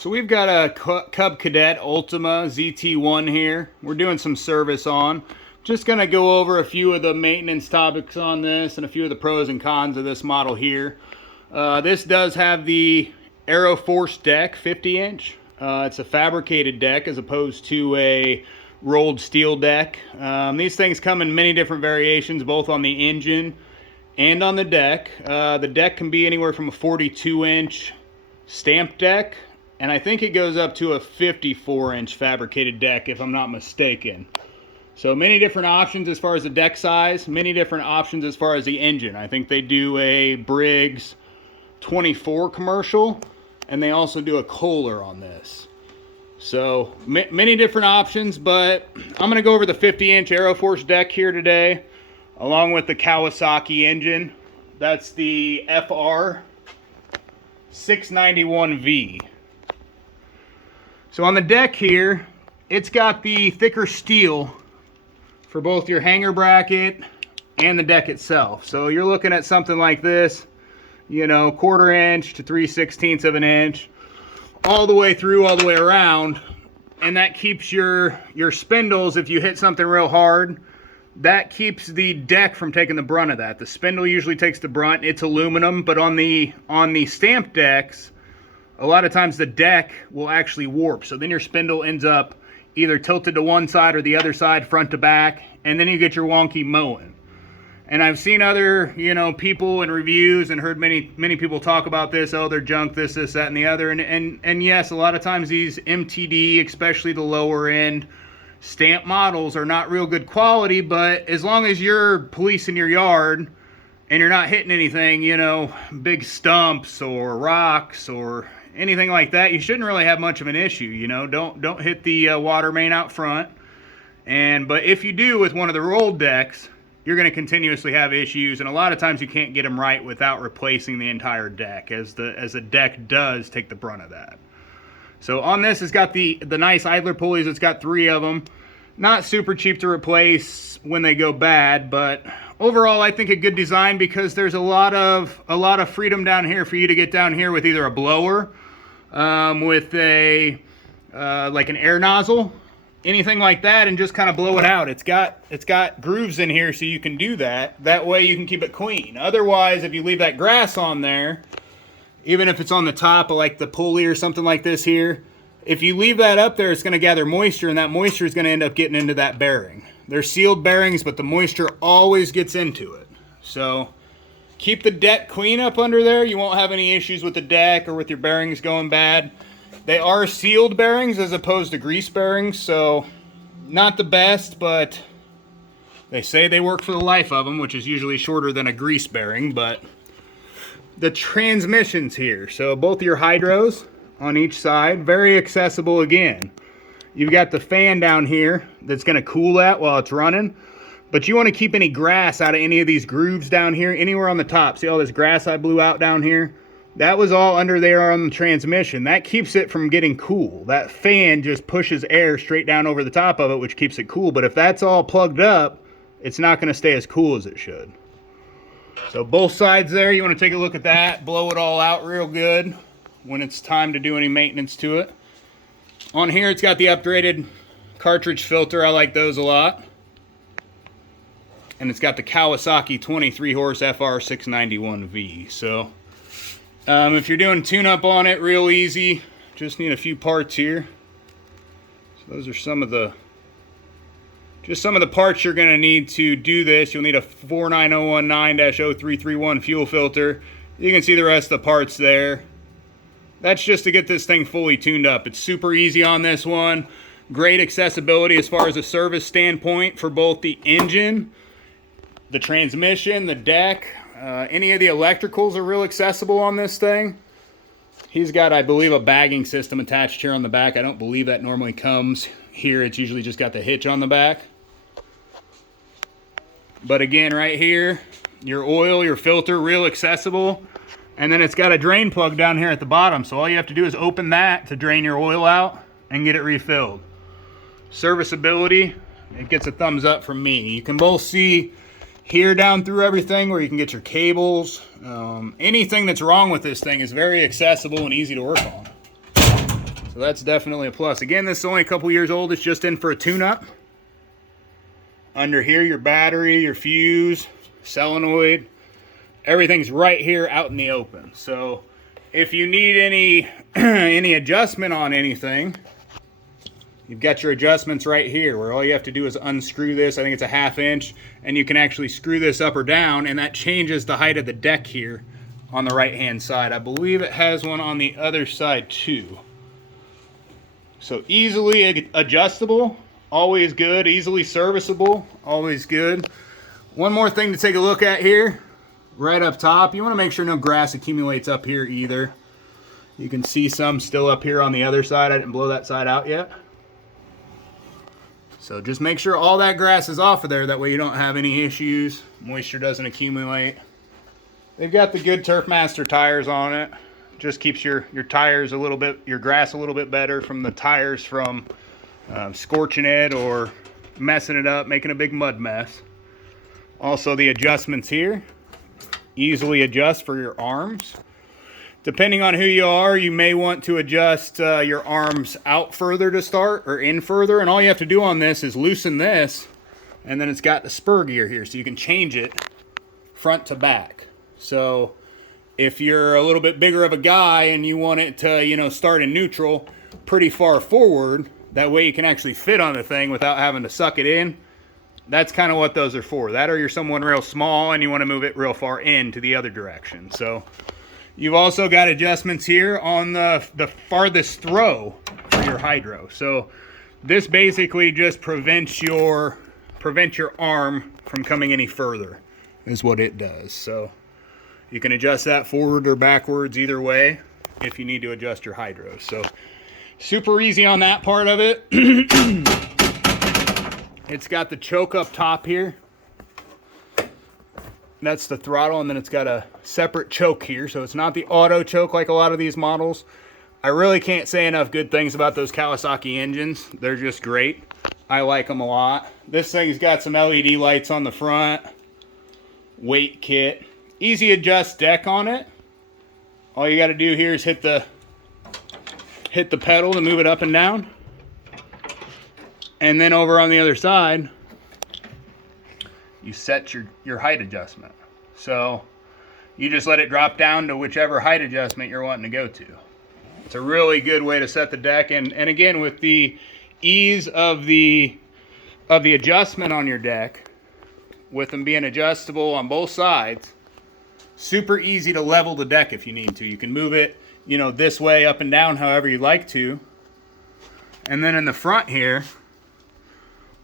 So we've got a Cub Cadet Ultima ZT1 here. We're doing some service on. Just gonna go over a few of the maintenance topics on this and a few of the pros and cons of this model here. This does have the Aeroforce deck, 50-inch. It's a fabricated deck as opposed to a rolled steel deck. These things come in many different variations, both on the engine and on the deck. The deck can be anywhere from a 42-inch stamped deck, and I think it goes up to a 54-inch fabricated deck, if I'm not mistaken. So many different options as far as the deck size, many different options as far as the engine. I think they do a Briggs 24 commercial, and they also do a Kohler on this. So many different options, but I'm going to go over the 50-inch Aeroforce deck here today, along with the Kawasaki engine. That's the FR691V. So on the deck here, it's got the thicker steel for both your hanger bracket and the deck itself. So you're looking at something like this, you know, 1/4 inch to 3/16 of an inch, all the way through, all the way around. And that keeps your spindles, if you hit something real hard, that keeps the deck from taking the brunt of that. The spindle usually takes the brunt. It's aluminum, but on the stamped decks, a lot of times the deck will actually warp. So then your spindle ends up either tilted to one side or the other side, front to back, and then you get your wonky mowing. And I've seen other, people in reviews and heard many people talk about this. Oh, they're junk, this, that, and the other. And yes, a lot of times these MTD, especially the lower end stamp models, are not real good quality. But as long as you're policing your yard and you're not hitting anything, big stumps or rocks or anything like that, you shouldn't really have much of an issue. Don't hit the water main out front. But if you do with one of the rolled decks, you're going to continuously have issues, and a lot of times you can't get them right without replacing the entire deck, as the deck does take the brunt of that. So on this, it's got the nice idler pulleys. It's got 3 of them. Not super cheap to replace when they go bad, but overall I think a good design, because there's a lot of freedom down here for you to get down here with either a blower, with a like an air nozzle, anything like that, and just kind of blow it out. It's got grooves in here so you can do that. That way you can keep it clean. Otherwise, if you leave that grass on there, even if it's on the top of like the pulley or something like this here, if you leave that up there, it's going to gather moisture, and that moisture is going to end up getting into that bearing. They're sealed bearings, but the moisture always gets into it. So keep the deck clean up under there. You won't have any issues with the deck or with your bearings going bad. They are sealed bearings as opposed to grease bearings, so not the best, but they say they work for the life of them, which is usually shorter than a grease bearing. But the transmissions here, so both your hydros on each side, very accessible again. You've got the fan down here that's going to cool that while it's running, but you want to keep any grass out of any of these grooves down here, anywhere on the top. See all this grass I blew out down here? That was all under there on the transmission. That keeps it from getting cool. That fan just pushes air straight down over the top of it, which keeps it cool. But if that's all plugged up, it's not going to stay as cool as it should. So both sides there, you want to take a look at that, blow it all out real good when it's time to do any maintenance to it. On here, it's got the upgraded cartridge filter. I like those a lot. And it's got the Kawasaki 23 horse FR691V. So if you're doing tune-up on it, real easy. Just need a few parts here. So those are some of the parts you're going to need to do this. You'll need a 49019-0331 fuel filter. You can see the rest of the parts there. That's just to get this thing fully tuned up. It's super easy on this one. Great accessibility as far as a service standpoint for both the engine, the transmission, the deck. Any of the electricals are real accessible on this thing. He's got, I believe, a bagging system attached here on the back. I don't believe that normally comes here. It's usually just got the hitch on the back. But again, right here, your oil, your filter, real accessible. And then it's got a drain plug down here at the bottom. So all you have to do is open that to drain your oil out and get it refilled. Serviceability, it gets a thumbs up from me. You can both see here down through everything where you can get your cables. Anything that's wrong with this thing is very accessible and easy to work on. So that's definitely a plus. Again, this is only a couple years old. It's just in for a tune-up. Under here, your battery, your fuse, solenoid, everything's right here out in the open. So if you need any any adjustment on anything, you've got your adjustments right here, where all you have to do is unscrew this. I think it's a 1/2 inch, and you can actually screw this up or down, and that changes the height of the deck here on the right hand side. I believe it has one on the other side too. So easily adjustable, always good. Easily serviceable, always good. One more thing to take a look at here, right up top, you want to make sure no grass accumulates up here either. You can see some still up here on the other side. I didn't blow that side out yet. So just make sure all that grass is off of there, that way you don't have any issues, moisture doesn't accumulate. They've got the good Turfmaster tires on it. Just keeps your tires a little bit, your grass a little bit better from the tires from scorching it or messing it up, making a big mud mess. Also the adjustments here, easily adjust for your arms. Depending on who you are, you may want to adjust your arms out further to start or in further, and all you have to do on this is loosen this, and then it's got the spur gear here, so you can change it front to back. So if you're a little bit bigger of a guy and you want it to, you know, start in neutral pretty far forward, that way you can actually fit on the thing without having to suck it in. That's kind of what those are for. That, or you're someone real small and you want to move it real far in to the other direction. So you've also got adjustments here on the farthest throw for your hydro. So this basically just prevents your arm from coming any further, is what it does. So you can adjust that forward or backwards, either way, if you need to adjust your hydro. So super easy on that part of it. It's got the choke up top here. That's the throttle, and then it's got a separate choke here. So it's not the auto choke like a lot of these models. I really can't say enough good things about those Kawasaki engines. They're just great. I like them a lot. This thing's got some LED lights on the front. Weight kit. Easy adjust deck on it. All you got to do here is hit the pedal to move it up and down. And then over on the other side, you set your height adjustment. So you just let it drop down to whichever height adjustment you're wanting to go to. It's a really good way to set the deck. And again, with the ease of the adjustment on your deck, with them being adjustable on both sides, super easy to level the deck if you need to. You can move it, you know, this way, up and down, however you like to. And then in the front here,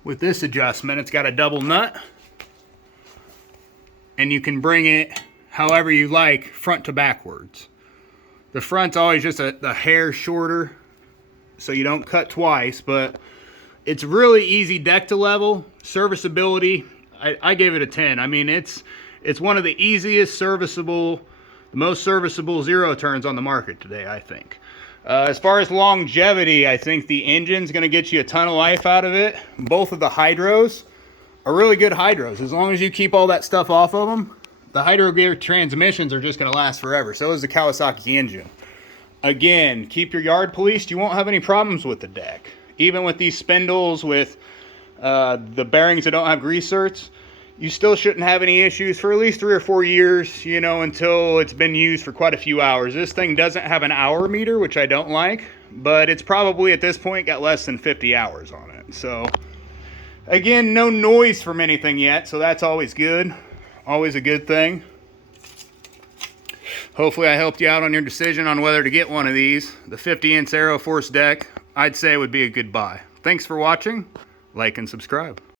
with this adjustment, it's got a double nut. And you can bring it however you like, front to backwards. The front's always just a hair shorter, so you don't cut twice, but it's really easy deck to level. Serviceability, I gave it a 10. I mean, it's one of the easiest serviceable, the most serviceable zero turns on the market today, I think. As far as longevity, I think the engine's going to get you a ton of life out of it. Both of the hydros are really good hydros. As long as you keep all that stuff off of them, the hydro gear transmissions are just going to last forever. So is the Kawasaki engine. Again, keep your yard policed. You won't have any problems with the deck. Even with these spindles, with the bearings that don't have grease zerks, you still shouldn't have any issues for at least 3 or 4 years, you know, until it's been used for quite a few hours. This thing doesn't have an hour meter, which I don't like, but it's probably at this point got less than 50 hours on it. So again, no noise from anything yet, so that's always good. Always a good thing. Hopefully I helped you out on your decision on whether to get one of these. The 50-inch Aeroforce deck, I'd say would be a good buy. Thanks for watching. Like and subscribe.